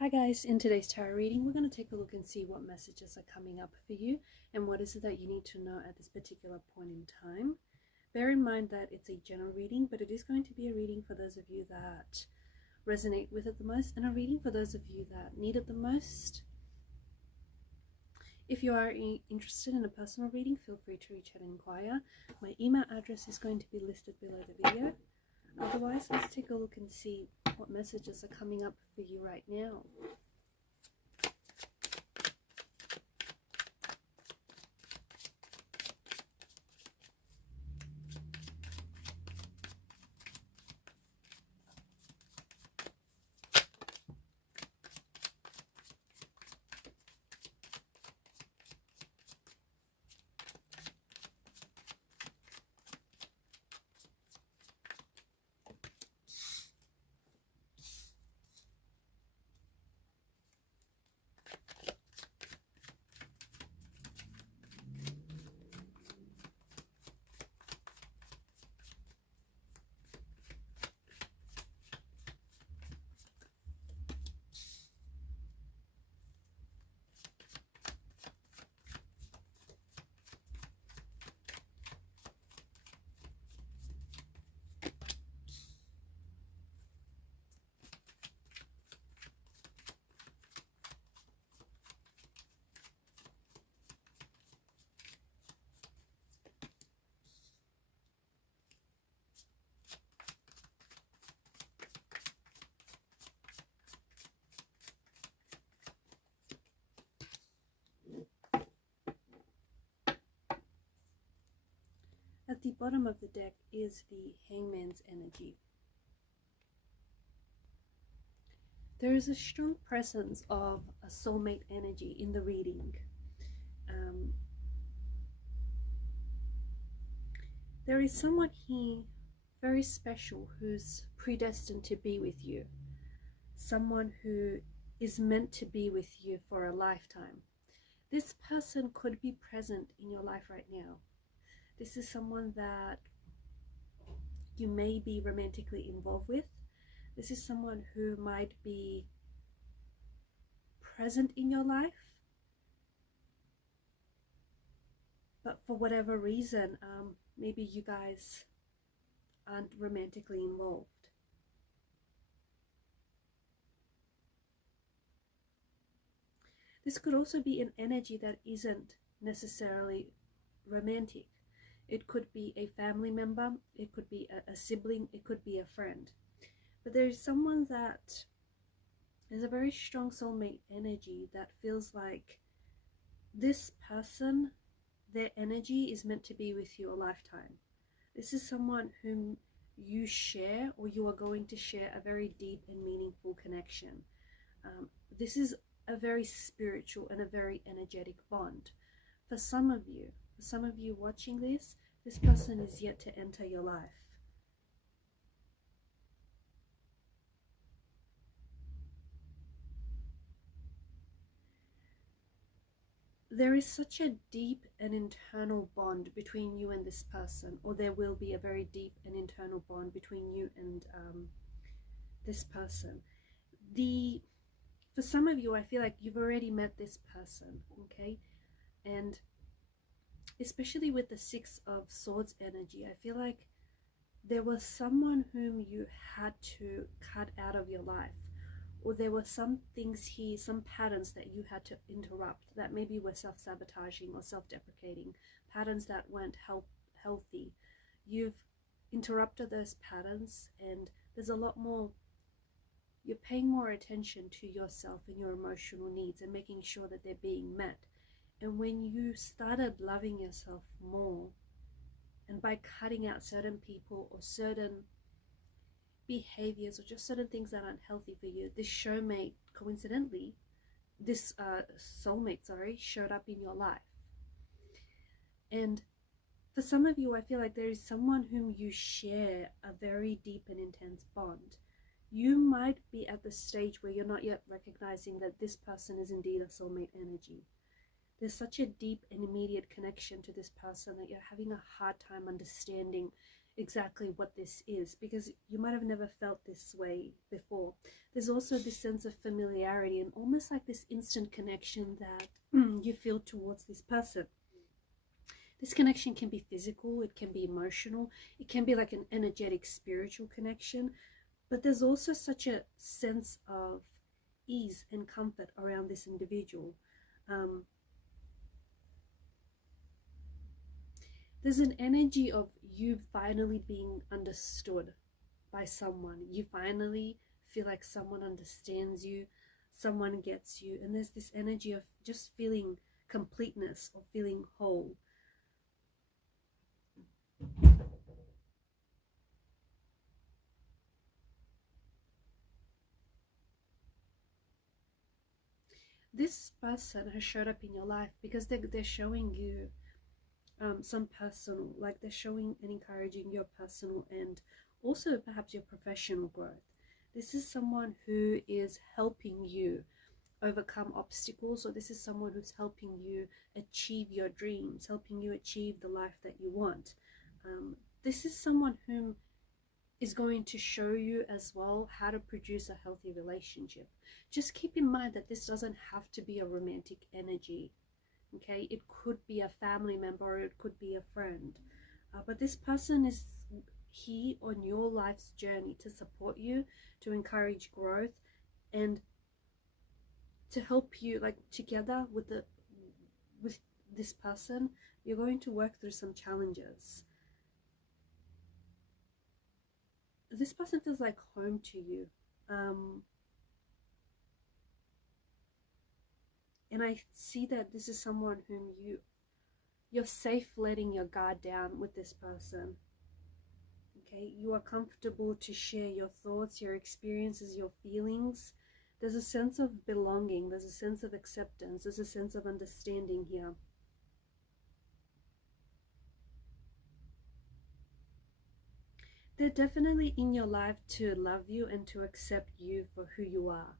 Hi guys, in today's tarot reading we're going to take a look and see what messages are coming up for you and what is it that you need to know at this particular point in time. Bear in mind that it's a general reading, but it is going to be a reading for those of you that resonate with it the most and a reading for those of you that need it the most. If you are interested in a personal reading, feel free to reach out and inquire. My email address is going to be listed below the video. Otherwise, let's take a look and see what messages are coming up for you right now. At the bottom of the deck is the Hangman's energy. There is a strong presence of a soulmate energy in the reading. There is someone here very special who's predestined to be with you. Someone who is meant to be with you for a lifetime. This person could be present in your life right now. This is someone that you may be romantically involved with. This is someone who might be present in your life, but for whatever reason, maybe you guys aren't romantically involved. This could also be an energy that isn't necessarily romantic. It could be a family member, it could be a sibling, it could be a friend. But there's someone that there's a very strong soulmate energy that feels like this person, their energy is meant to be with you a lifetime. This is someone whom you share, or you are going to share, a very deep and meaningful connection. This is a very spiritual and a very energetic bond. For some of you watching this person is yet to enter your life. There is such a deep and internal bond between you and this person, or there will be a very deep and internal bond between you and this person. For some of you, I feel like you've already met this person, okay? And especially with the Six of Swords energy, I feel like there was someone whom you had to cut out of your life, or there were some things here, some patterns that you had to interrupt that maybe were self-sabotaging or self-deprecating, patterns that weren't healthy. You've interrupted those patterns, and there's a lot more, you're paying more attention to yourself and your emotional needs and making sure that they're being met. And when you started loving yourself more, and by cutting out certain people or certain behaviors or just certain things that aren't healthy for you, this showmate, coincidentally, this soulmate, showed up in your life. And for some of you, I feel like there is someone whom you share a very deep and intense bond. You might be at the stage where you're not yet recognizing that this person is indeed a soulmate energy. There's such a deep and immediate connection to this person that you're having a hard time understanding exactly what this is, because you might have never felt this way before. There's also this sense of familiarity and almost like this instant connection that you feel towards this person. This connection can be physical, it can be emotional, it can be like an energetic spiritual connection, but there's also such a sense of ease and comfort around this individual. There's an energy of you finally being understood by someone. You finally feel like someone understands you, someone gets you, and there's this energy of just feeling completeness or feeling whole. This person has showed up in your life because they're showing you some personal, like they're showing and encouraging your personal and also perhaps your professional growth. This is someone who is helping you overcome obstacles, or this is someone who's helping you achieve your dreams, helping you achieve the life that you want. This is someone whom is going to show you as well how to produce a healthy relationship. Just keep in mind that this doesn't have to be a romantic energy. Okay, it could be a family member or it could be a friend, but this person is here on your life's journey to support you, to encourage growth, and to help you, like together with this person, you're going to work through some challenges. This person feels like home to you. And I see that this is someone whom you're safe letting your guard down with this person. Okay, you are comfortable to share your thoughts, your experiences, your feelings. There's a sense of belonging, there's a sense of acceptance, there's a sense of understanding here. They're definitely in your life to love you and to accept you for who you are.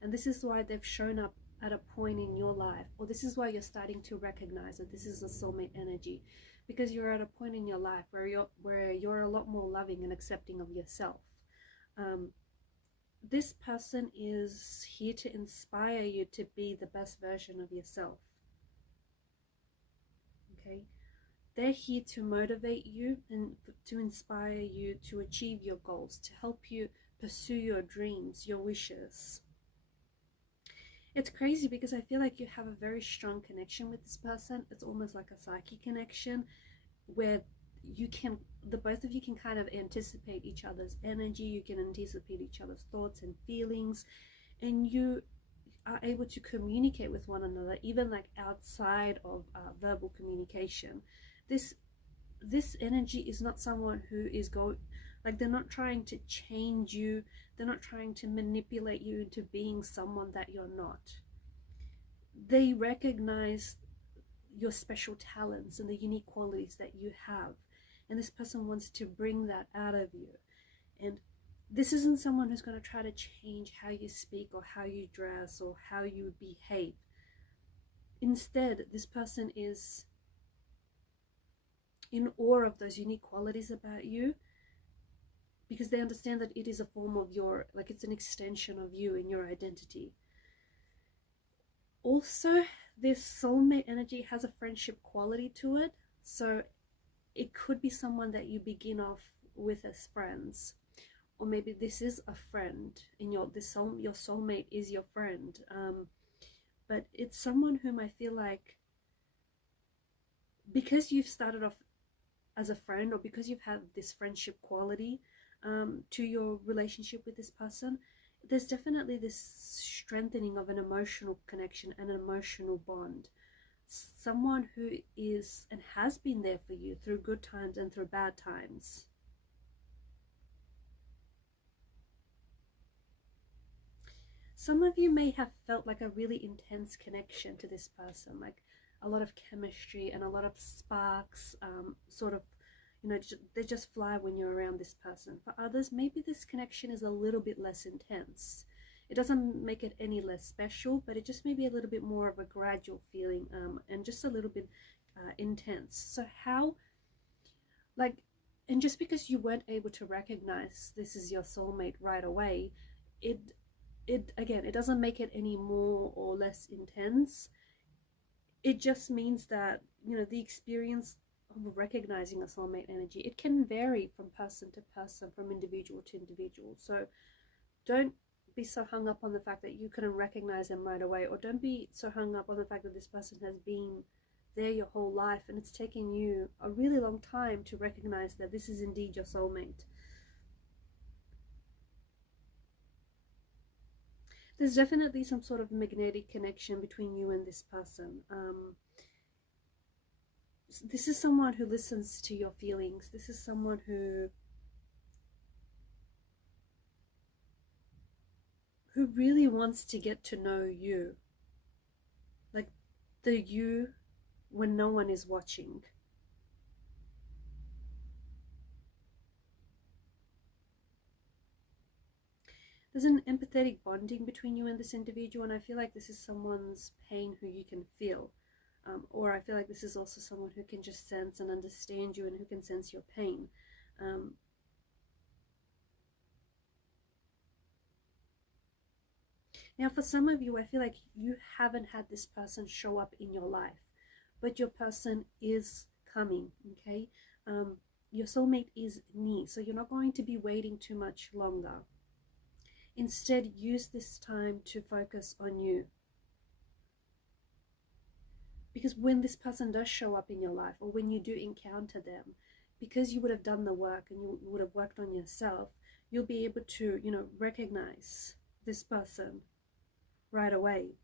And this is why they've shown up at a point in your life, or this is why you're starting to recognize that this is a soulmate energy, because you're at a point in your life where you're a lot more loving and accepting of yourself. This person is here to inspire you to be the best version of yourself. Okay, they're here to motivate you and to inspire you to achieve your goals, to help you pursue your dreams, your wishes. It's crazy because I feel like you have a very strong connection with this person. It's almost like a psychic connection where the both of you can kind of anticipate each other's energy, you can anticipate each other's thoughts and feelings, and you are able to communicate with one another, even like outside of verbal communication. This energy is not someone who is like, they're not trying to change you, they're not trying to manipulate you into being someone that you're not. They recognize your special talents and the unique qualities that you have, and this person wants to bring that out of you. And this isn't someone who's going to try to change how you speak or how you dress or how you behave. Instead, this person is in awe of those unique qualities about you, because they understand that it is a form of like it's an extension of you and your identity. Also, this soulmate energy has a friendship quality to it, so it could be someone that you begin off with as friends, or maybe this is a friend, and your soulmate is your friend, but it's someone whom I feel like, because you've started off as a friend, or because you've had this friendship quality to your relationship with this person, there's definitely this strengthening of an emotional connection and an emotional bond. Someone who is and has been there for you through good times and through bad times. Some of you may have felt like a really intense connection to this person, like a lot of chemistry and a lot of sparks, sort of, they just fly when you're around this person. For others, maybe this connection is a little bit less intense. It doesn't make it any less special, but it just may be a little bit more of a gradual feeling, and just a little bit intense. So how, like, And just because you weren't able to recognize this is your soulmate right away, it doesn't make it any more or less intense. It just means that, you know, the experience of recognizing a soulmate energy, it can vary from person to person, from individual to individual. So don't be so hung up on the fact that you couldn't recognize them right away, or don't be so hung up on the fact that this person has been there your whole life and it's taken you a really long time to recognize that this is indeed your soulmate. There's definitely some sort of magnetic connection between you and this person. This is someone who listens to your feelings. This is someone who really wants to get to know you, like the you when no one is watching. There's an empathetic bonding between you and this individual, and I feel like this is someone's pain who you can feel. Or I feel like this is also someone who can just sense and understand you and who can sense your pain. Now, for some of you, I feel like you haven't had this person show up in your life, but your person is coming, okay? Your soulmate is near, so you're not going to be waiting too much longer. Instead, use this time to focus on you. Because when this person does show up in your life, or when you do encounter them, because you would have done the work and you would have worked on yourself, you'll be able to, you know, recognize this person right away.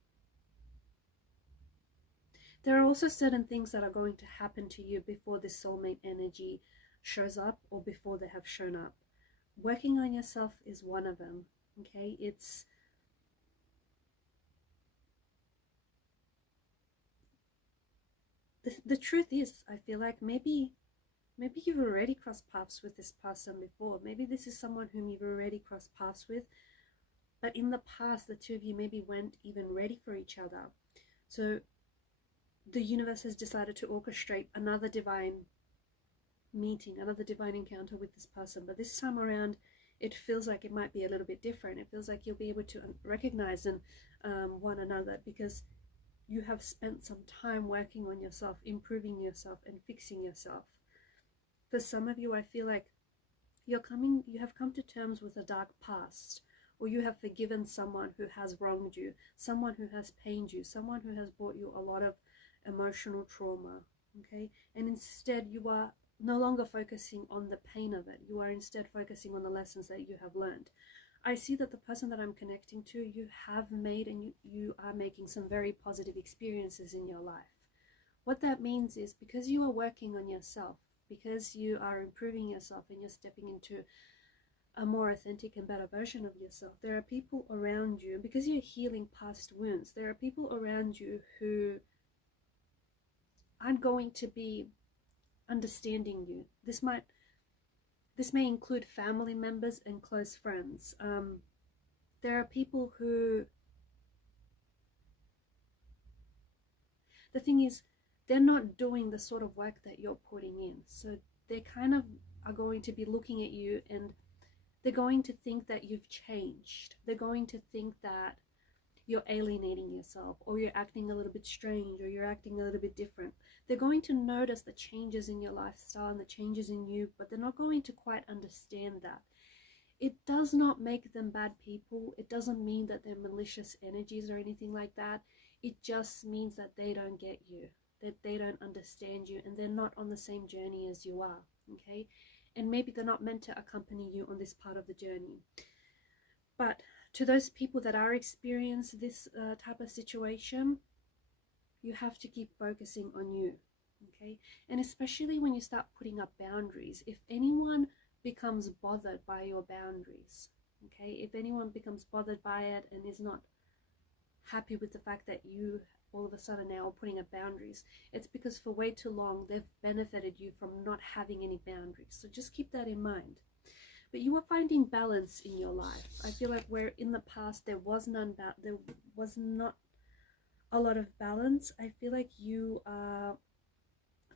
There are also certain things that are going to happen to you before this soulmate energy shows up, or before they have shown up. Working on yourself is one of them, okay? It's the truth is, I feel like maybe you've already crossed paths with this person before. Maybe this is someone whom you've already crossed paths with, but in the past the two of you maybe weren't even ready for each other. So the universe has decided to orchestrate another divine meeting, another divine encounter with this person. But this time around, it feels like it might be a little bit different. It feels like you'll be able to recognize one another, because you have spent some time working on yourself, improving yourself and fixing yourself. For some of you, I feel like you have come to terms with a dark past, or you have forgiven someone who has wronged you, someone who has pained you, someone who has brought you a lot of emotional trauma, okay? And instead you are no longer focusing on the pain of it. You are instead focusing on the lessons that you have learned. I see that the person that I'm connecting to, you have made and you are making some very positive experiences in your life. What that means is, because you are working on yourself, because you are improving yourself and you're stepping into a more authentic and better version of yourself, there are people around you, because you're healing past wounds, there are people around you who aren't going to be understanding you. This may include family members and close friends. There are people who, the thing is, they're not doing the sort of work that you're putting in. So they kind of are going to be looking at you, and they're going to think that you've changed. They're going to think that you're alienating yourself, or you're acting a little bit strange, or you're acting a little bit different. They're going to notice the changes in your lifestyle and the changes in you, but they're not going to quite understand that. It does not make them bad people. It doesn't mean that they're malicious energies or anything like that. It just means that they don't get you, that they don't understand you, and they're not on the same journey as you are, okay? And maybe they're not meant to accompany you on this part of the journey. But to those people that are experiencing this type of situation, you have to keep focusing on you, okay? And especially when you start putting up boundaries, if anyone becomes bothered by your boundaries, okay, if anyone becomes bothered by it and is not happy with the fact that you all of a sudden now are putting up boundaries, it's because for way too long they've benefited you from not having any boundaries. So just keep that in mind. But you are finding balance in your life. I feel like where in the past there was not a lot of balance, I feel like you are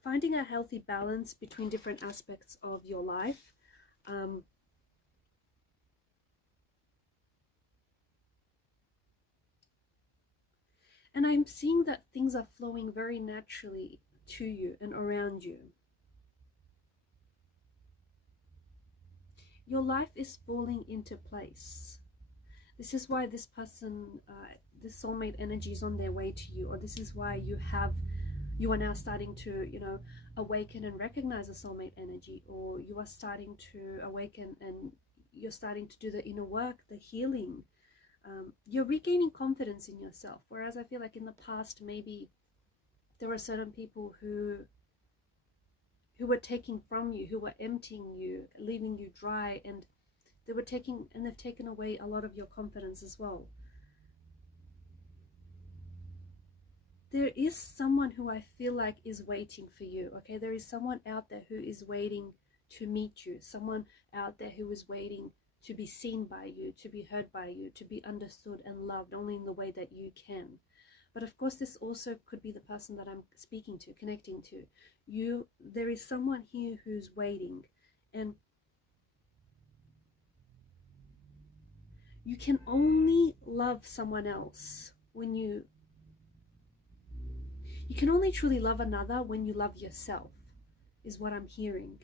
finding a healthy balance between different aspects of your life. And I'm seeing that things are flowing very naturally to you and around you. Your life is falling into place. This is why this person, this soulmate energy is on their way to you, or this is why you are now starting to, awaken and recognize a soulmate energy, or you are starting to awaken and you're starting to do the inner work, the healing. You're regaining confidence in yourself. Whereas I feel like in the past, maybe there were certain people who were taking from you, who were emptying you, leaving you dry, and they've taken away a lot of your confidence as well. There is someone who I feel like is waiting for you, okay? There is someone out there who is waiting to meet you, someone out there who is waiting to be seen by you, to be heard by you, to be understood and loved only in the way that you can. But of course, this also could be the person that I'm speaking to, connecting to. There is someone here who's waiting, and you can only love someone else when you can only truly love another when you love yourself, is what I'm hearing.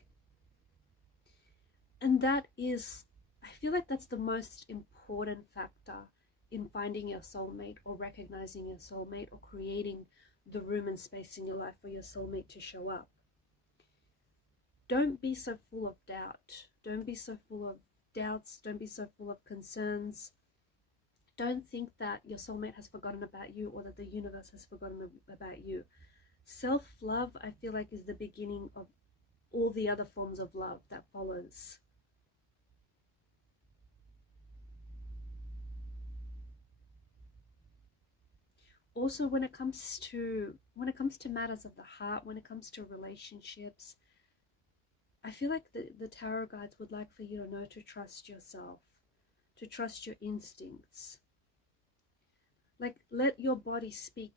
And that is, I feel like that's the most important factor in finding your soulmate, or recognizing your soulmate, or creating the room and space in your life for your soulmate to show up. Don't be so full of doubt. Don't be so full of doubts. Don't be so full of concerns. Don't think that your soulmate has forgotten about you, or that the universe has forgotten about you. Self-love, I feel like, is the beginning of all the other forms of love that follows. Also, when it comes to matters of the heart, when it comes to relationships, I feel like the tarot guides would like for you to know to trust yourself, to trust your instincts. Like, let your body speak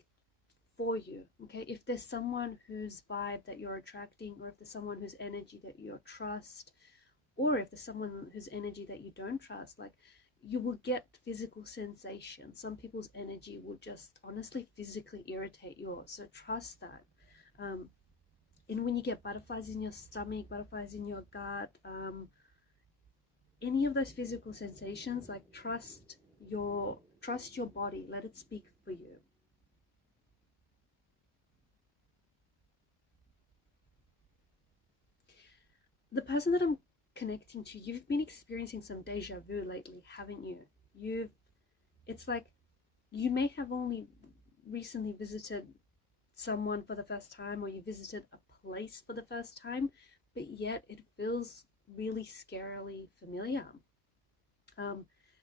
for you, okay? If there's someone whose vibe that you're attracting, or if there's someone whose energy that you trust, or if there's someone whose energy that you don't trust, like, you will get physical sensations. Some people's energy will just honestly physically irritate yours, so trust that. And when you get butterflies in your stomach, butterflies in your gut, any of those physical sensations, like, trust your body, let it speak for you. The person that I'm connecting to, you've been experiencing some deja vu lately, haven't you? It's like you may have only recently visited someone for the first time, or you visited a place for the first time, but yet it feels really scarily familiar.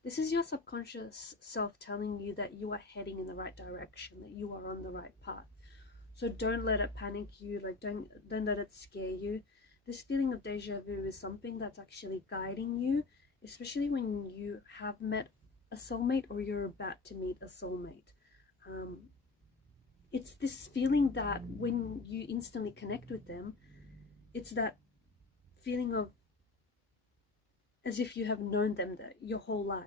This is your subconscious self telling you that you are heading in the right direction, that you are on the right path. So don't let it panic you, like, don't let it scare you. This feeling of deja vu is something that's actually guiding you, especially when you have met a soulmate, or you're about to meet a soulmate. It's this feeling that when you instantly connect with them, it's that feeling of as if you have known them your whole life.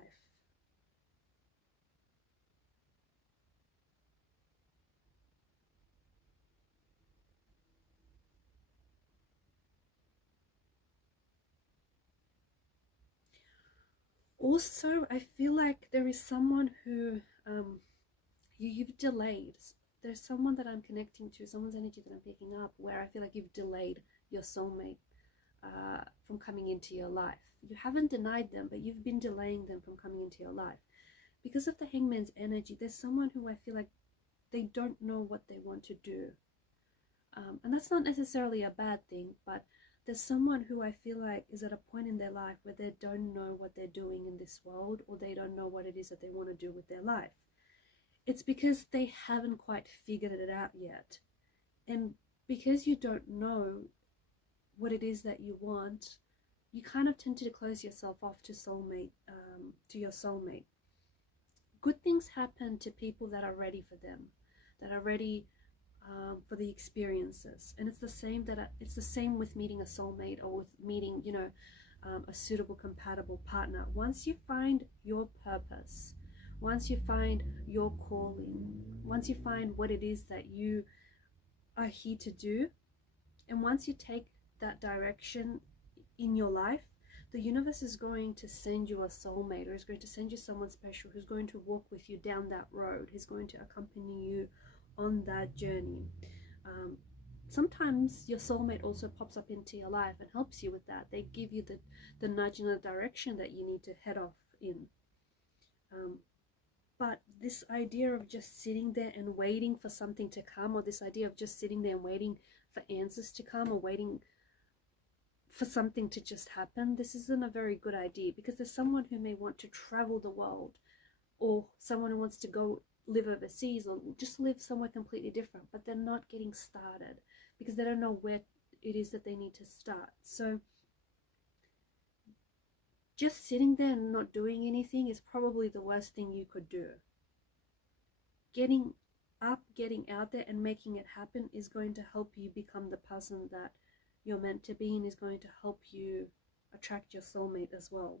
Also, I feel like there is someone who you've delayed. There's someone that I'm connecting to, someone's energy that I'm picking up, where I feel like you've delayed your soulmate from coming into your life. You haven't denied them, but you've been delaying them from coming into your life. Because of the Hangman's energy, there's someone who I feel like they don't know what they want to do. And that's not necessarily a bad thing, but there's someone who I feel like is at a point in their life where they don't know what they're doing in this world, or they don't know what it is that they want to do with their life. It's because they haven't quite figured it out yet. And because you don't know what it is that you want, you kind of tend to close yourself off to your soulmate. Good things happen to people that are ready for them, that are ready for the experiences. And it's the same it's the same with meeting a soulmate, or with meeting, you know, a suitable, compatible partner. Once you find your purpose, once you find your calling, once you find what it is that you are here to do, and once you take that direction in your life, the universe is going to send you a soulmate, or is going to send you someone special who's going to walk with you down that road, who's going to accompany you on that journey. Sometimes your soulmate also pops up into your life and helps you with that. They give you the nudge in the direction that you need to head off in. But this idea of just sitting there and waiting for something to come, or this idea of just sitting there and waiting for answers to come, or waiting for something to just happen, this isn't a very good idea, because there's someone who may want to travel the world, or someone who wants to go live overseas, or just live somewhere completely different, but they're not getting started because they don't know where it is that they need to start. So just sitting there and not doing anything is probably the worst thing you could do. Getting up, getting out there and making it happen is going to help you become the person that you're meant to be, and is going to help you attract your soulmate as well.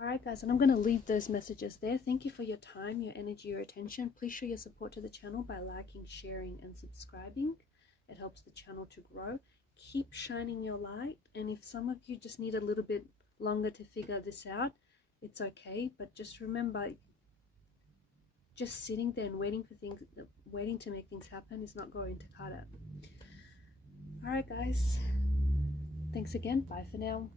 Alright guys, and I'm going to leave those messages there. Thank you for your time, your energy, your attention. Please show your support to the channel by liking, sharing and subscribing. It helps the channel to grow. Keep shining your light, and if some of you just need a little bit longer to figure this out, it's okay. But just remember, just sitting there and waiting to make things happen is not going to cut it. Alright guys, thanks again. Bye for now.